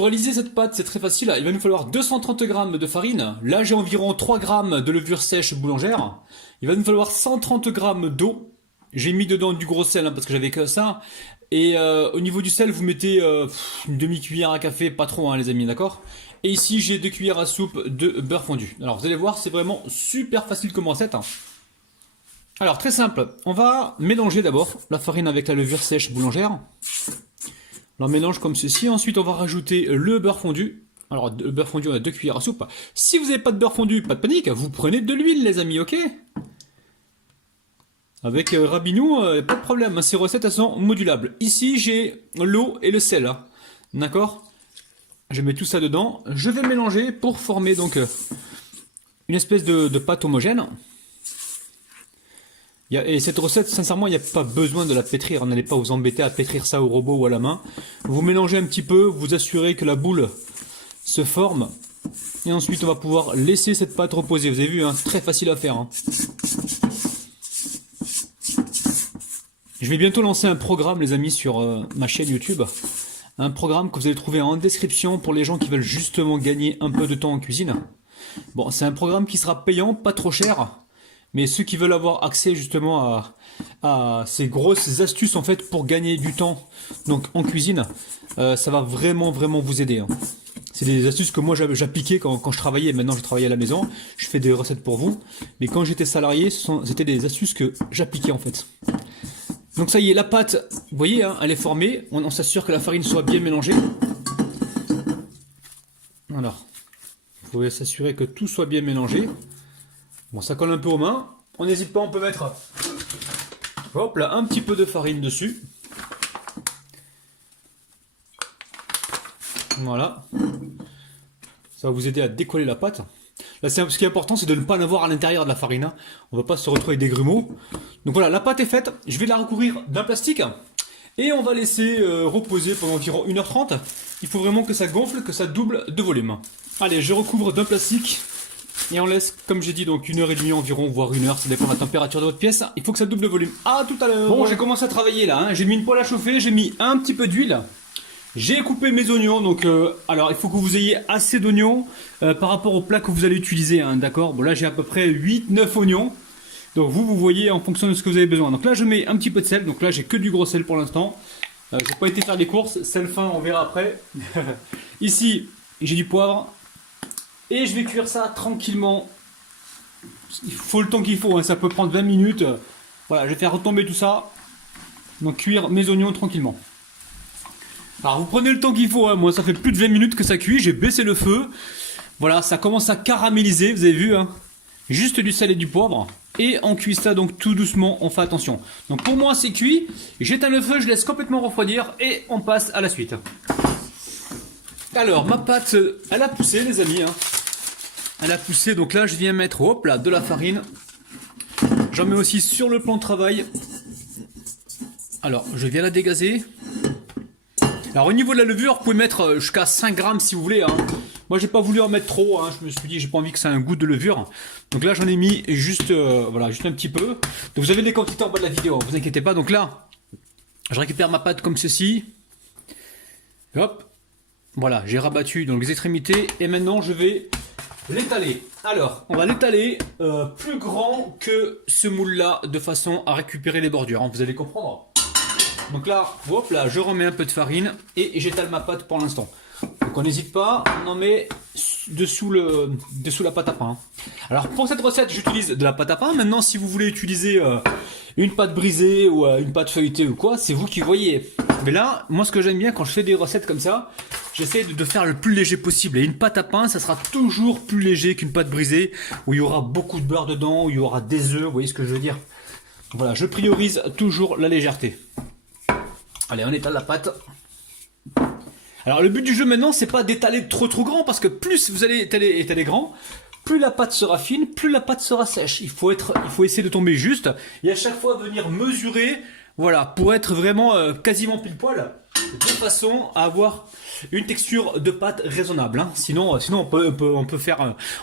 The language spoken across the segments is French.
Pour réaliser cette pâte, c'est très facile. Il va nous falloir 230 g de farine. Là, j'ai environ 3 g de levure sèche boulangère. Il va nous falloir 130 g d'eau. J'ai mis dedans du gros sel parce que j'avais que ça. Et au niveau du sel, vous mettez une demi-cuillère à café, pas trop les amis, d'accord? Et ici, j'ai 2 cuillères à soupe de beurre fondu. Alors, vous allez voir, c'est vraiment super facile comme recette. Alors, très simple. On va mélanger d'abord la farine avec la levure sèche boulangère. On mélange comme ceci. Ensuite, on va rajouter le beurre fondu. Alors, le beurre fondu, on a 2 cuillères à soupe. Si vous n'avez pas de beurre fondu, pas de panique. Vous prenez de l'huile, les amis, ok? Avec Rabinou, pas de problème. Ces recettes, elles sont modulables. Ici, j'ai l'eau et le sel. D'accord? Je mets tout ça dedans. Je vais mélanger pour former donc une espèce de pâte homogène. Et cette recette, sincèrement, il n'y a pas besoin de la pétrir. N'allez pas vous embêter à pétrir ça au robot ou à la main. Vous mélangez un petit peu, vous assurez que la boule se forme. Et ensuite, on va pouvoir laisser cette pâte reposer. Vous avez vu, très facile à faire. Je vais bientôt lancer un programme, les amis, sur ma chaîne YouTube. Un programme que vous allez trouver en description pour les gens qui veulent justement gagner un peu de temps en cuisine. Bon, c'est un programme qui sera payant, pas trop cher. Mais ceux qui veulent avoir accès justement à ces grosses astuces en fait pour gagner du temps donc en cuisine, ça va vraiment vous aider. C'est des astuces que moi j'appliquais quand je travaillais. Maintenant je travaille à la maison, je fais des recettes pour vous. Mais quand j'étais salarié, c'était des astuces que j'appliquais en fait. Donc ça y est, la pâte, vous voyez, elle est formée. On s'assure que la farine soit bien mélangée. Alors, vous pouvez s'assurer que tout soit bien mélangé. Bon, ça colle un peu aux mains. On n'hésite pas, on peut mettre hop là, un petit peu de farine dessus. Voilà. Ça va vous aider à décoller la pâte. Là, ce qui est important, c'est de ne pas en avoir à l'intérieur de la farine. On ne va pas se retrouver avec des grumeaux. Donc voilà, la pâte est faite. Je vais la recouvrir d'un plastique. Et on va laisser reposer pendant environ 1h30. Il faut vraiment que ça gonfle, que ça double de volume. Allez, je recouvre d'un plastique. Et on laisse, comme j'ai dit, donc 1h30 environ, voire 1h, ça dépend de la température de votre pièce. Il faut que ça double de volume. À tout à l'heure. Bon, j'ai commencé à travailler là. J'ai mis une poêle à chauffer, j'ai mis un petit peu d'huile. J'ai coupé mes oignons. Donc, alors, il faut que vous ayez assez d'oignons par rapport au plat que vous allez utiliser. D'accord? Bon, là, j'ai à peu près 8-9 oignons. Donc, vous voyez en fonction de ce que vous avez besoin. Donc là, je mets un petit peu de sel. Donc là, j'ai que du gros sel pour l'instant. J'ai pas été faire les courses. Sel fin, on verra après. Ici, j'ai du poivre. Et je vais cuire ça tranquillement. Il faut le temps qu'il faut, ça peut prendre 20 minutes. Voilà, je vais faire retomber tout ça. Donc cuire mes oignons tranquillement. Alors vous prenez le temps qu'il faut, moi ça fait plus de 20 minutes que ça cuit, j'ai baissé le feu. Voilà, ça commence à caraméliser, vous avez vu. Juste du sel et du poivre. Et on cuit ça donc tout doucement, on fait attention. Donc pour moi c'est cuit, j'éteins le feu, je laisse complètement refroidir et on passe à la suite. Alors ma pâte, elle a poussé les amis. Elle a poussé, donc là je viens mettre hop là, de la farine. J'en mets aussi sur le plan de travail. Alors je viens la dégazer. Alors au niveau de la levure, vous pouvez mettre jusqu'à 5 grammes si vous voulez. Moi j'ai pas voulu en mettre trop, je me suis dit j'ai pas envie que ça ait un goût de levure. Donc là j'en ai mis juste, voilà, juste un petit peu. Donc vous avez des quantités en bas de la vidéo, vous inquiétez pas. Donc là, je récupère ma pâte comme ceci. Hop, voilà, j'ai rabattu donc les extrémités et maintenant je vais l'étaler. Alors, on va l'étaler plus grand que ce moule-là, de façon à récupérer les bordures. Vous allez comprendre. Donc là, hop là, je remets un peu de farine et j'étale ma pâte pour l'instant. Donc on n'hésite pas, on en met dessous la pâte à pain. Alors pour cette recette, j'utilise de la pâte à pain. Maintenant, si vous voulez utiliser une pâte brisée ou une pâte feuilletée ou quoi, c'est vous qui voyez. Mais là, moi ce que j'aime bien quand je fais des recettes comme ça, j'essaie de faire le plus léger possible. Et une pâte à pain, ça sera toujours plus léger qu'une pâte brisée, où il y aura beaucoup de beurre dedans, où il y aura des œufs, vous voyez ce que je veux dire. Voilà, je priorise toujours la légèreté. Allez, on étale la pâte. Alors le but du jeu maintenant, c'est pas d'étaler trop grand, parce que plus vous allez étaler grand, plus la pâte sera fine, plus la pâte sera sèche. Il faut essayer de tomber juste, et à chaque fois venir mesurer, voilà, pour être vraiment quasiment pile poil, de façon à avoir une texture de pâte raisonnable. Sinon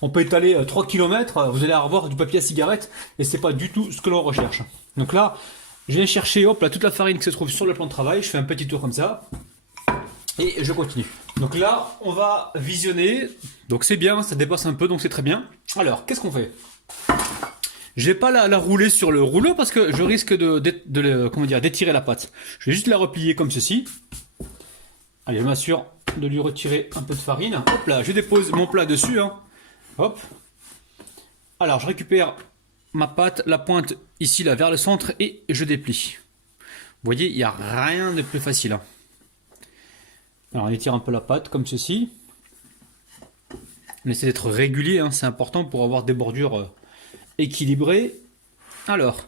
on peut étaler 3 km, vous allez avoir du papier à cigarette, et c'est pas du tout ce que l'on recherche. Donc là, je viens chercher, hop là, toute la farine qui se trouve sur le plan de travail, je fais un petit tour comme ça, et je continue. Donc là, on va visionner. Donc c'est bien, ça dépasse un peu, donc c'est très bien. Alors, qu'est-ce qu'on fait? Je vais pas la rouler sur le rouleau parce que je risque comment dire, d'étirer la pâte. Je vais juste la replier comme ceci. Allez, je m'assure de lui retirer un peu de farine. Hop là, je dépose mon plat dessus. Hein. Hop. Alors, je récupère ma pâte, la pointe ici, là, vers le centre et je déplie. Vous voyez, il n'y a rien de plus facile. Hein. Alors, on étire un peu la pâte comme ceci. On essaie d'être régulier, hein, c'est important pour avoir des bordures équilibrées. Alors,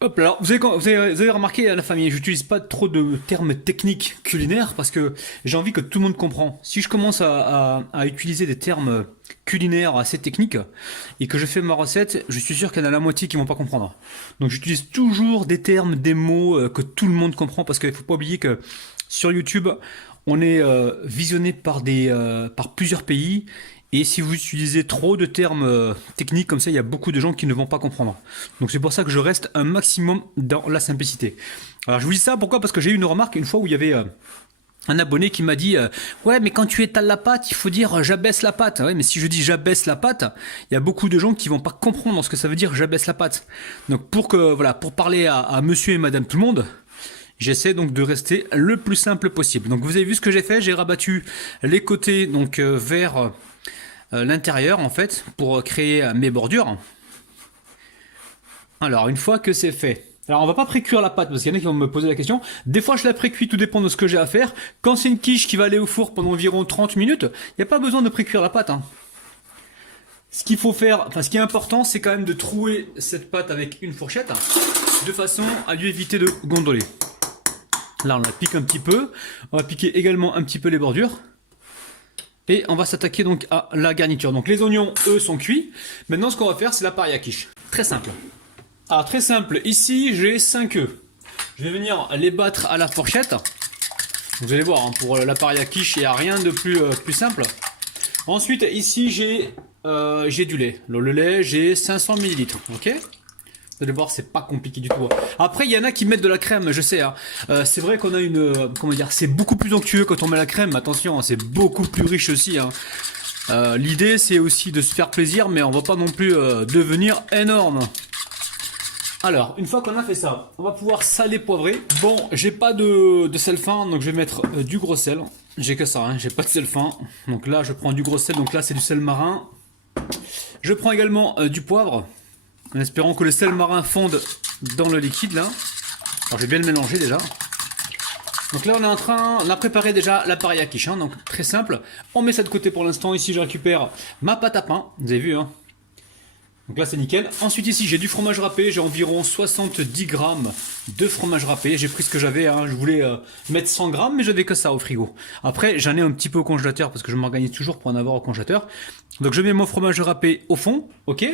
hop là, vous avez remarqué à la famille, j'utilise pas trop de termes techniques culinaires parce que j'ai envie que tout le monde comprend. Si je commence à utiliser des termes culinaires assez techniques et que je fais ma recette, je suis sûr qu'il y en a la moitié qui vont pas comprendre. Donc j'utilise toujours des termes, des mots que tout le monde comprend parce qu'il faut pas oublier que sur YouTube, on est visionné par plusieurs pays. Et si vous utilisez trop de termes techniques comme ça, il y a beaucoup de gens qui ne vont pas comprendre. Donc c'est pour ça que je reste un maximum dans la simplicité. Alors je vous dis ça, pourquoi? Parce que j'ai eu une remarque une fois où il y avait un abonné qui m'a dit ouais, mais quand tu étales la pâte, il faut dire j'abaisse la pâte. Ouais, mais si je dis j'abaisse la pâte, il y a beaucoup de gens qui vont pas comprendre ce que ça veut dire j'abaisse la pâte. Donc pour parler à monsieur et madame tout le monde, j'essaie donc de rester le plus simple possible. Donc vous avez vu ce que j'ai fait, j'ai rabattu les côtés donc vers l'intérieur en fait pour créer mes bordures. Alors une fois que c'est fait, alors on va pas pré-cuire la pâte parce qu'il y en a qui vont me poser la question. Des fois je la pré-cuis, tout dépend de ce que j'ai à faire. Quand c'est une quiche qui va aller au four pendant environ 30 minutes, il n'y a pas besoin de pré-cuire la pâte. Hein. Ce qu'il faut faire, enfin ce qui est important, c'est quand même de trouer cette pâte avec une fourchette de façon à lui éviter de gondoler. Là on la pique un petit peu, on va piquer également un petit peu les bordures. Et on va s'attaquer donc à la garniture. Donc les oignons, eux, sont cuits. Maintenant, ce qu'on va faire, c'est l'appareil à quiche. Très simple. Alors, très simple. Ici, j'ai 5 œufs. Je vais venir les battre à la fourchette. Vous allez voir, hein, pour l'appareil à quiche, il n'y a rien de plus simple. Ensuite, ici, j'ai du lait. Le lait, j'ai 500 ml. Ok ? Vous allez voir, c'est pas compliqué du tout. Après, il y en a qui mettent de la crème, je sais. Hein. C'est vrai qu'on a comment dire, c'est beaucoup plus onctueux quand on met la crème. Attention, hein, c'est beaucoup plus riche aussi. Hein. L'idée, c'est aussi de se faire plaisir, mais on va pas non plus devenir énorme. Alors, une fois qu'on a fait ça, on va pouvoir saler, poivrer. Bon, j'ai pas de sel fin, donc je vais mettre du gros sel. J'ai que ça, hein, j'ai pas de sel fin. Donc là, je prends du gros sel, donc là, c'est du sel marin. Je prends également du poivre. En espérant que le sel marin fonde dans le liquide là. Alors je vais bien le mélanger déjà. Donc là on a préparé déjà l'appareil à quiche, hein, donc très simple. On met ça de côté pour l'instant. Ici je récupère ma pâte à pain, vous avez vu hein. Donc là c'est nickel. Ensuite ici j'ai du fromage râpé, j'ai environ 70 grammes de fromage râpé. J'ai pris ce que j'avais, hein. Je voulais mettre 100 grammes mais j'avais que ça au frigo. Après j'en ai un petit peu au congélateur parce que je m'organise toujours pour en avoir au congélateur. Donc je mets mon fromage râpé au fond, ok.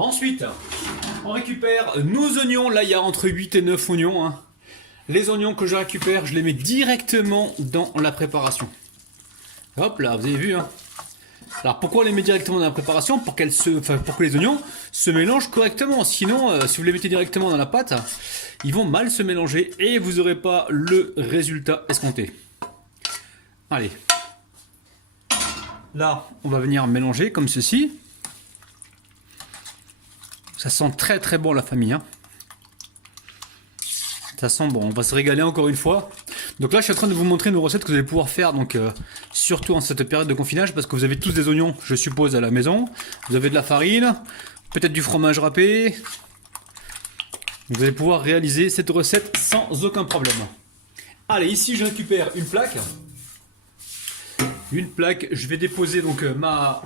Ensuite, on récupère nos oignons. Là, il y a entre 8 et 9 oignons. Hein. Les oignons que je récupère, je les mets directement dans la préparation. Hop là, vous avez vu. Hein. Alors, pourquoi on les met directement dans la préparation? Pour que les oignons se mélangent correctement. Sinon, si vous les mettez directement dans la pâte, ils vont mal se mélanger et vous n'aurez pas le résultat escompté. Allez. Là, on va venir mélanger comme ceci. Ça sent très très bon la famille. Hein. Ça sent bon, on va se régaler encore une fois. Donc là je suis en train de vous montrer une recette que vous allez pouvoir faire donc surtout en cette période de confinage parce que vous avez tous des oignons je suppose à la maison. Vous avez de la farine, peut-être du fromage râpé. Vous allez pouvoir réaliser cette recette sans aucun problème. Allez, ici je récupère une plaque. Une plaque, je vais déposer donc ma...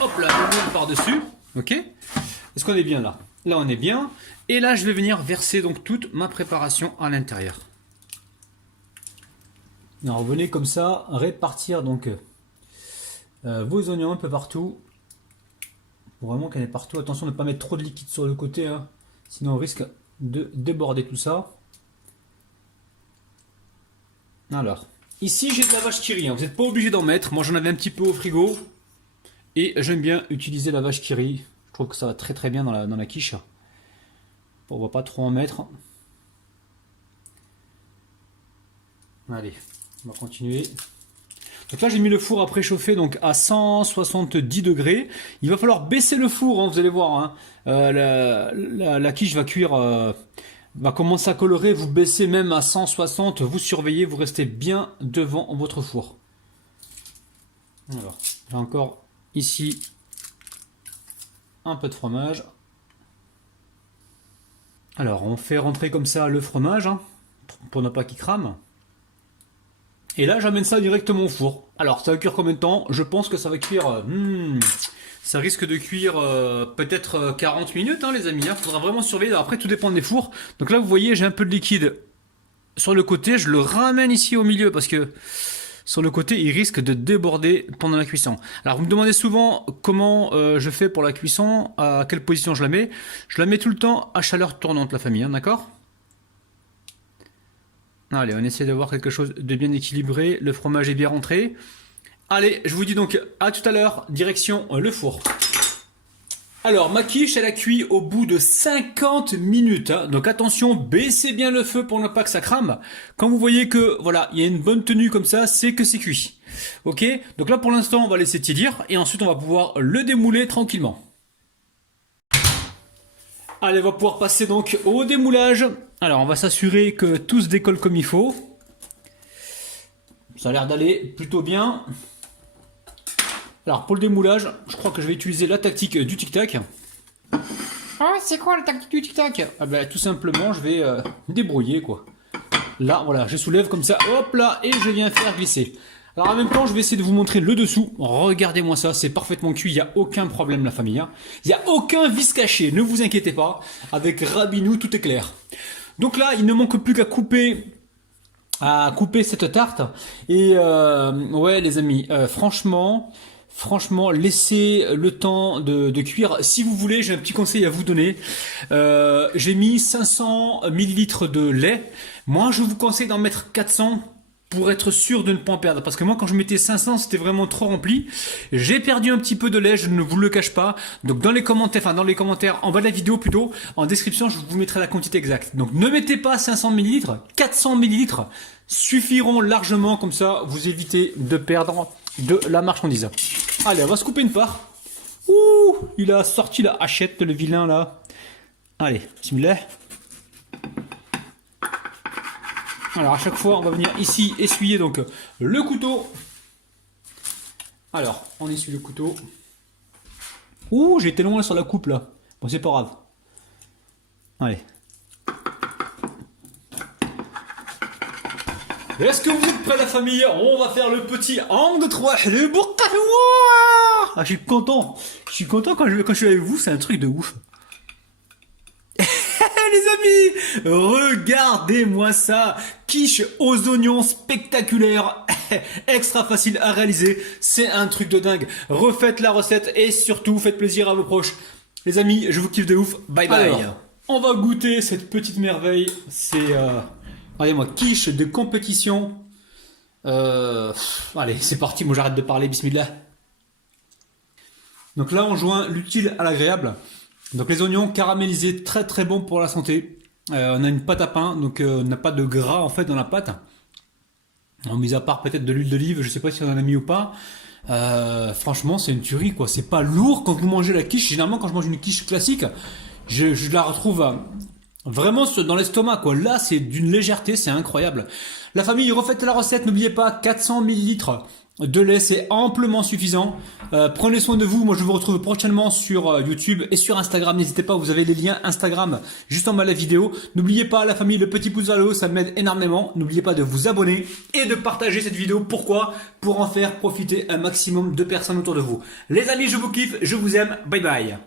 Hop là, par-dessus. Ok ? Est-ce qu'on est bien là? Là on est bien. Et là je vais venir verser donc toute ma préparation à l'intérieur. Alors vous venez comme ça répartir donc vos oignons un peu partout. Pour vraiment qu'il y en ait partout. Attention de ne pas mettre trop de liquide sur le côté. Hein. Sinon on risque de déborder tout ça. Alors, ici j'ai de la vache qui rit. Hein. Vous n'êtes pas obligé d'en mettre. Moi j'en avais un petit peu au frigo. Et j'aime bien utiliser la vache qui rit. Je trouve que ça va très très bien dans la quiche. On va pas trop en mettre. Allez, On va continuer. Donc là, j'ai mis le four à préchauffer donc à 170 degrés. Il va falloir baisser le four, hein, vous allez voir. Hein. La quiche va cuire, va commencer à colorer. Vous baissez même à 160. Vous surveillez, vous restez bien devant votre four. Alors, j'ai encore ici un peu de fromage. Alors, on fait rentrer comme ça le fromage, hein, pour ne pas qu'il crame. Et là, j'amène ça directement au four. Alors, ça va cuire combien de temps? Je pense que ça va cuire... ça risque de cuire peut-être 40 minutes, hein, les amis. Il faudra vraiment surveiller. Alors, après, tout dépend des fours. Donc là, vous voyez, j'ai un peu de liquide sur le côté. Je le ramène ici au milieu parce que sur le côté, il risque de déborder pendant la cuisson. Alors, vous me demandez souvent comment je fais pour la cuisson, à quelle position je la mets. Je la mets tout le temps à chaleur tournante, la famille, hein, d'accord? Allez, on essaie d'avoir quelque chose de bien équilibré. Le fromage est bien rentré. Allez, je vous dis donc à tout à l'heure, direction le four. Alors, ma quiche, elle a cuit au bout de 50 minutes. Hein. Donc attention, baissez bien le feu pour ne pas que ça crame. Quand vous voyez que, voilà, il y a une bonne tenue comme ça, c'est que c'est cuit. Ok? Donc là, pour l'instant, on va laisser tiédir. Et ensuite, on va pouvoir le démouler tranquillement. Allez, on va pouvoir passer donc au démoulage. Alors, on va s'assurer que tout se décolle comme il faut. Ça a l'air d'aller plutôt bien. Alors, pour le démoulage, je crois que je vais utiliser la tactique du tic-tac. Ah, c'est quoi la tactique du tic-tac? Ah ben, tout simplement, je vais débrouiller, quoi. Là, voilà, je soulève comme ça, hop là, et je viens faire glisser. Alors, en même temps, je vais essayer de vous montrer le dessous. Regardez-moi ça, c'est parfaitement cuit, il n'y a aucun problème, la famille. Hein. Il n'y a aucun vice caché, ne vous inquiétez pas. Avec Rabinou, tout est clair. Donc là, il ne manque plus qu'à couper cette tarte. Et ouais, les amis, franchement, laissez le temps de cuire. Si vous voulez, j'ai un petit conseil à vous donner. J'ai mis 500 ml de lait. Moi, je vous conseille d'en mettre 400 pour être sûr de ne pas en perdre. Parce que moi, quand je mettais 500, c'était vraiment trop rempli. J'ai perdu un petit peu de lait, je ne vous le cache pas. Donc dans les commentaires, en bas de la vidéo plutôt, en description, je vous mettrai la quantité exacte. Donc ne mettez pas 500 ml, 400 ml suffiront largement. Comme ça, vous évitez de perdre de la marchandise. Allez, on va se couper une part. Ouh, il a sorti la hachette, le vilain là. Allez, bismillah. Alors à chaque fois, on va venir ici essuyer donc le couteau. Alors, on essuie le couteau. Ouh, j'ai été loin sur la coupe là. Bon, c'est pas grave. Allez. Est-ce que vous êtes prêts, la famille? On va faire le petit angle de 3. Le bourcaoua. Ah, je suis content. Je suis content quand je suis avec vous, c'est un truc de ouf. Les amis, regardez-moi ça. Quiche aux oignons spectaculaire. Extra facile à réaliser. C'est un truc de dingue. Refaites la recette et surtout faites plaisir à vos proches. Les amis, je vous kiffe de ouf. Bye bye. Alors, on va goûter cette petite merveille. C'est... regardez-moi, quiche de compétition. Allez, c'est parti. Moi, j'arrête de parler. Bismillah. Donc là, on joint l'utile à l'agréable. Donc les oignons caramélisés, très très bon pour la santé. On a une pâte à pain, donc on n'a pas de gras en fait dans la pâte. En mis à part peut-être de l'huile d'olive, je sais pas si on en a mis ou pas. Franchement, c'est une tuerie quoi. C'est pas lourd quand vous mangez la quiche. Généralement, quand je mange une quiche classique, je la retrouve vraiment dans l'estomac quoi. Là, c'est d'une légèreté, c'est incroyable. La famille, refaites la recette. N'oubliez pas 400 ml de lait, c'est amplement suffisant. Prenez soin de vous. Moi, je vous retrouve prochainement sur YouTube et sur Instagram. N'hésitez pas, vous avez les liens Instagram juste en bas de la vidéo. N'oubliez pas, la famille, le petit pouce vers le haut, ça m'aide énormément. N'oubliez pas de vous abonner et de partager cette vidéo. Pourquoi? Pour en faire profiter un maximum de personnes autour de vous. Les amis, je vous kiffe, je vous aime. Bye bye.